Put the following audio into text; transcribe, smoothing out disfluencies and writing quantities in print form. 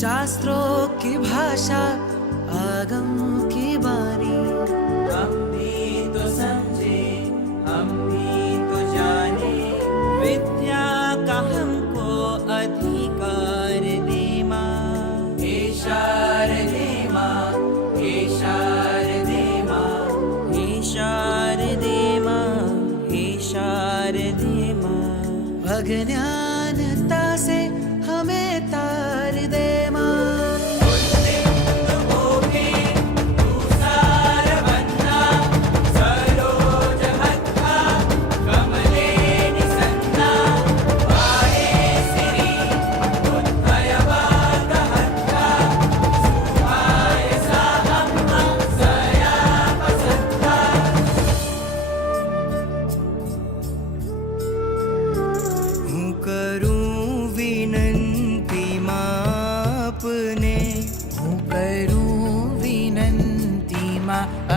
शास्त्रों की भाषा आगम की बानी। हम भी तो समझे, हम भी तो जाने, विद्या का हमको अधिकार दे माँ। हे शारदे माँ, हे शारदे माँ, हे शारदे माँ, हे शारदे माँ। अज्ञानता से हमें तार दे माँ। હું કરું વિનંતી માપને, હું કરું વિનંતી માં